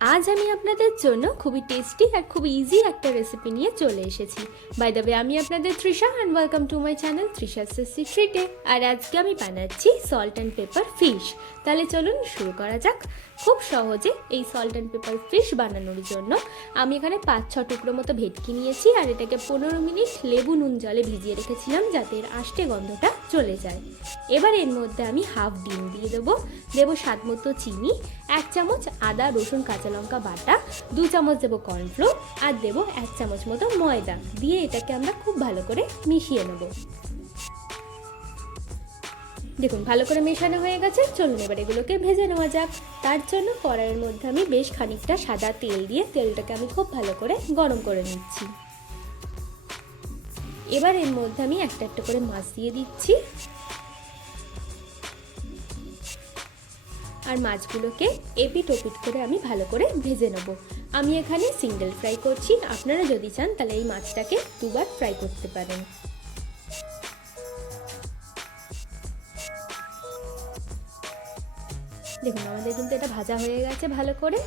আজ আমি আপনাদের জন্য খুবই টেস্টি আর খুব ইজি একটা রেসিপি নিয়ে চলে এসেছি। বাই দ্য ওয়ে, আমি আপনাদের Trisha and welcome to my channel Trisha's সিক্রেটে। আর আজকে আমি বানাচ্ছি সল্ট অ্যান্ড পেপার ফিশ। তাহলে চলুন শুরু করা যাক। খুব সহজে এই সল্ট অ্যান্ড পেপার ফিশ বানানোর জন্য আমি এখানে 5-6 টুকরো মতো ভেটকি নিয়েছি, আর এটাকে 15 মিনিট লেবু নুন জলে ভিজিয়ে রেখেছিলাম যাতে এর আষ্টে গন্ধটা চলে যায়। এবার এর মধ্যে আমি হাফ ডিম দিয়ে দেবো স্বাদ মতো চিনি, 1 চামচ আদা রসুন কাঁচা লঙ্কা বাটা, 2 চামচ দেবো কর্নফ্লোর, আর দেবো 1 চামচ মতো ময়দা দিয়ে এটাকে আমরা খুব ভালো করে মিশিয়ে নেব। দেখুন ভালো করে মেশানো হয়ে গেছে। চলুন এবার এগুলোকে ভেজে নেওয়া যাক। তার জন্য কড়াইয়ের মধ্যে আমি বেশ খানিকটা সাদা তেল দিয়ে তেলটাকে আমি খুব ভালো করে গরম করে নিচ্ছি। এবার এর মধ্যে আমি একটা একটা করে মাছ দিয়ে দিচ্ছি, আর মাছগুলোকে এপিট ওপিট করে আমি ভালো করে ভেজে নেব। আমি এখানে সিঙ্গেল ফ্রাই করছি, আপনারা যদি চান তাহলে এই মাছটাকে দুবার ফ্রাই করতে পারেন। দেখুন আমাদের কিন্তু এটা ভাজা হয়ে গেছে ভালো করে।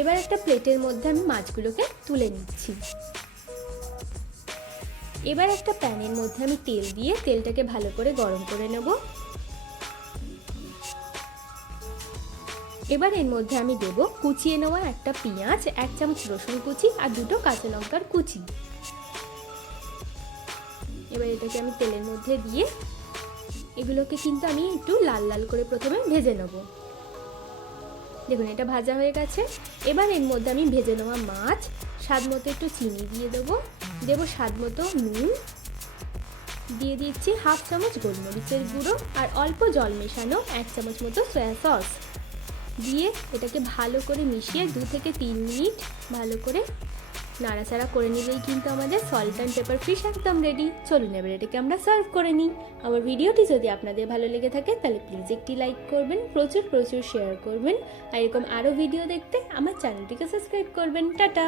এবার একটা প্লেটের মধ্যে আমি মাছগুলোকে তুলে নিচ্ছি। এবার একটা প্যানের মধ্যে আমি তেল দিয়ে তেলটাকে ভালো করে গরম করে নেব। এবার এর মধ্যে আমি দেব কুচিয়ে নেওয়া একটা পেঁয়াজ, 1 চামচ রসুন কুচি আর 2টো কাঁচা লঙ্কার কুচি। এবার এটাকে আমি তেলের মধ্যে দিয়ে এগুলোকে কিন্তু আমি একটু লাল লাল করে প্রথমে ভেজে নেব। দেখুন এটা ভাজা হয়ে গেছে। এবার এর মধ্যে আমি ভেজে নেওয়া মাছ, স্বাদ মতো একটু চিনি দিয়ে দেবো স্বাদ মতো নুন, দিয়ে দিচ্ছি হাফ চামচ গোলমরিচের গুঁড়ো আর অল্প জল মেশানো 1 চামচ মতো সয়া সস দিয়ে এটাকে ভালো করে মিশিয়ে 2 থেকে 3 মিনিট ভালো করে নাড়াচাড়া করে নিলেই কিন্তু আমাদের সল্ট অ্যান্ড পেপার ফিশ একদম রেডি। চলুন এবার এটাকে আমরা সার্ভ করে নিই। আমার ভিডিওটি যদি আপনাদের ভালো লেগে থাকে তাহলে প্লিজ একটি লাইক করবেন, প্রচুর প্রচুর শেয়ার করবেন, আর এরকম আরও ভিডিও দেখতে আমার চ্যানেলটিকে সাবস্ক্রাইব করবেন। টাটা।